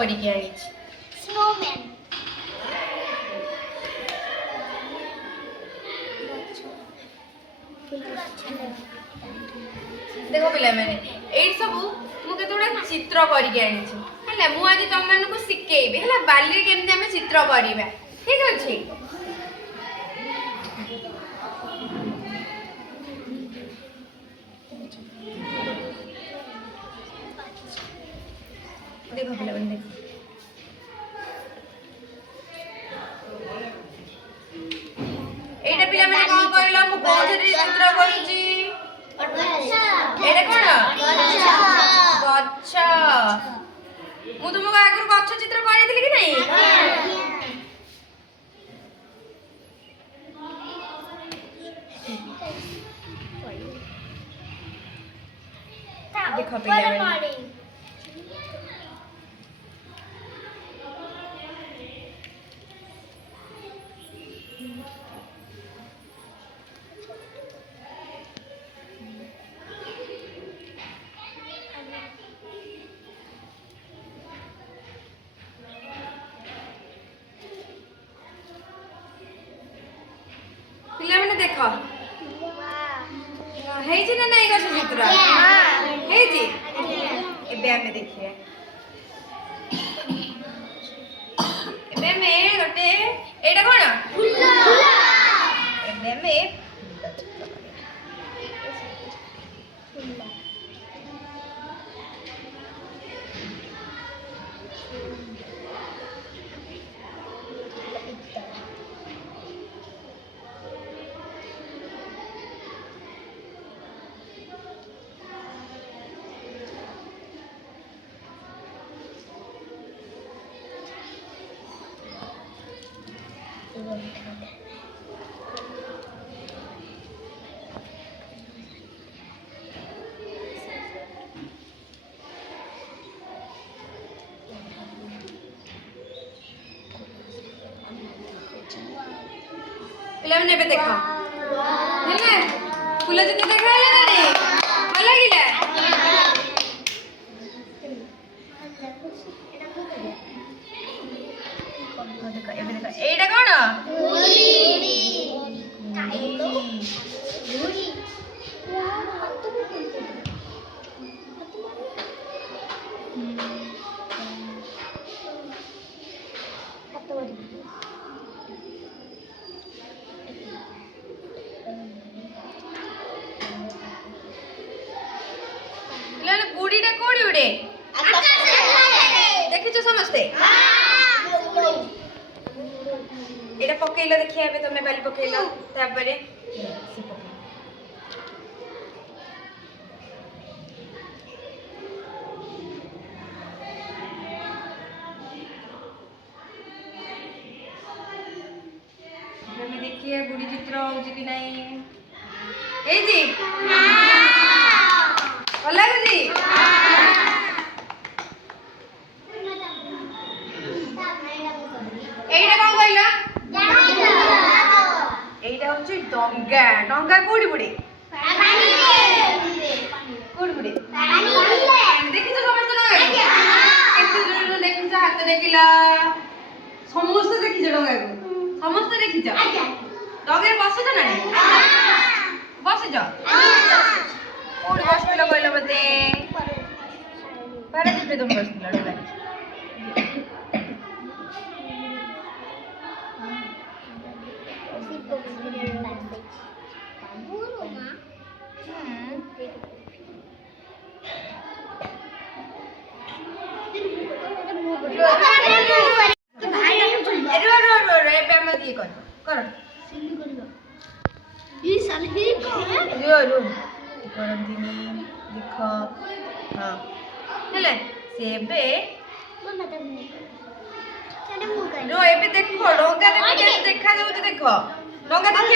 କରିକି ଆଣିଛି। ସ୍ନୋମ୍ୟାନ୍। ଦେଖ ପିଲାମାନେ ଏଇଠି ସବୁ ମୁଁ କେତେଗୁଡ଼ା ଚିତ୍ର କରିକି ଆଣିଛି ହେଲା। ମୁଁ ଆଜି ତମମାନଙ୍କୁ ଶିଖେଇବି ହେଲା ବାଲିରେ କେମିତି ଆମେ ଚିତ୍ର କରିବା। ଠିକ ଅଛି। ଦେଖ ପିଲାମାନେ ଦେଖ ଏଇଟା ପିଲାମାନେ କଣ କହିଲ ମୁଁ କୋଉଥିରେ ଚିତ୍ର କରୁଛି? ଏଇଟା କଣ? ଗଛ। ମୁଁ ତୁମକୁ ଆଗରୁ ଗଛ ଚିତ୍ର କରିଥିଲି କି ନାହିଁ? ଦେଖ ପିଲାମାନେ ପିଲାମାନେ ଦେଖ ହେଇଛି ନା ନାଇଁ ଗଛ ଚିତ୍ର? ହେଇଛି। ଏବେ ଆମେ ଦେଖିବା। ଏବେ ଆମେ ଗୋଟେ ଏଇଟା କଣ? ଏବେ ଆମେ ପିଲାମାନେ ଏବେ ଦେଖ ହେଲା ଫୁଲ ଚିତ୍ର ଦେଖା ହେଲା ନା ନାଇଁ? ଭଲ ଲାଗିଲା? ଦେଖ ଏବେ ଦେଖ ଏଇଟା କଣ? ଗୁଡିଟା କୋଉଠି ଉଡେ? ଦେଖିଛ ସମସ୍ତେ? ଏଇଟା ପକେଇଲ ଦେଖିଆ ଏବେ ତମେ ବାଲି ପକେଇଲ ତାପରେ ଆମେ ଦେଖିଆ ଗୁଡି ଚିତ୍ର ହଉଛି କି ନାଇଁ। ହେଇଛି? ଭଲ ଲାଗୁଛି? এইটা কଣ କହିଲ? এইটা হচ্ছে ডଙ୍ଗা। ডଙ୍ଗা কোଉଠି ବୁଡେ? କୋଉଠି ବୁଡେ? ଦେଖିଛ ସମସ୍ତେ ଡଙ୍ଗା? କେତେ ଜଣ ଦେଖିଛ ହାତ ଦେଖିଲ? ସମସ୍ତେ ଦେଖିଛ ଡଙ୍ଗାକୁ? ସମସ୍ତେ ଦେଖିଛ? ଡଙ୍ଗାରେ ବସିଛ ନା ନାହିଁ? ବସିଛ? କୋଉଠି ବସିଥିଲ କହିଲ ମତେ? ପାରାଦୀପରେ ତମେ ବସିଥିଲ ଡଙ୍ଗାରେ? ଏବେ ଦେଖ ଡଙ୍ଗା ଦେଖା ଯାଉଛି। ଦେଖ ଡଙ୍ଗା ଦେଖ